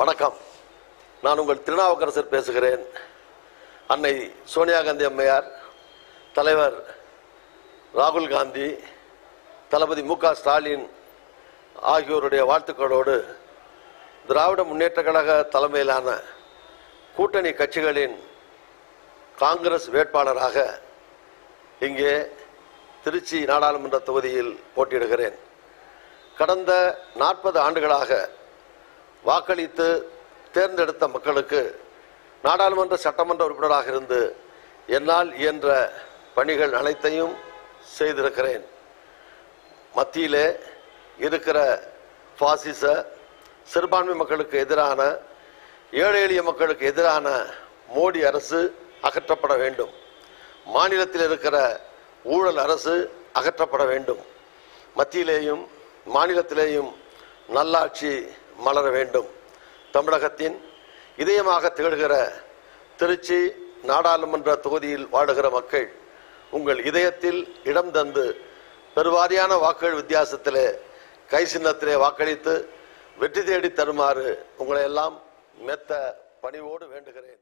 வணக்கம். நான் உங்கள் திருநாவுக்கரசர் பேசுகிறேன். அன்னை சோனியா காந்தி அம்மையார் தலைவர் ராகுல் காந்தி தளபதி மு ஸ்டாலின் ஆகியோருடைய வாழ்த்துக்களோடு திராவிட முன்னேற்ற கழக தலைமையிலான கூட்டணி கட்சிகளின் காங்கிரஸ் வேட்பாளராக இங்கே திருச்சி நாடாளுமன்ற தொகுதியில் போட்டியிடுகிறேன். கடந்த நாற்பது ஆண்டுகளாக வாக்களித்து தேர்ந்தெடுத்த மக்களுக்கு நாடாளுமன்ற சட்டமன்ற உறுப்பினராக இருந்து என்னால் இயன்ற பணிகள் அனைத்தையும் செய்திருக்கிறேன். மத்தியிலே இருக்கிற பாசிச சிறுபான்மை மக்களுக்கு எதிரான ஏழை எளிய மக்களுக்கு எதிரான மோடி அரசு அகற்றப்பட வேண்டும். மாநிலத்தில் இருக்கிற ஊழல் அரசு அகற்றப்பட வேண்டும். மத்தியிலேயும் மாநிலத்திலேயும் நல்லாட்சி மலர வேண்டும். தமிழகத்தின் இதயமாக திகழ்கிற திருச்சி நாடாளுமன்ற தொகுதியில் வாழுகிற மக்கள் உங்கள் இதயத்தில் இடம் தந்து பெருவாரியான வாக்குகள் வித்தியாசத்திலே கை சின்னத்திலே வாக்களித்து வெற்றி தேடி தருமாறு உங்களை எல்லாம் மெத்த பணிவோடு வேண்டுகிறேன்.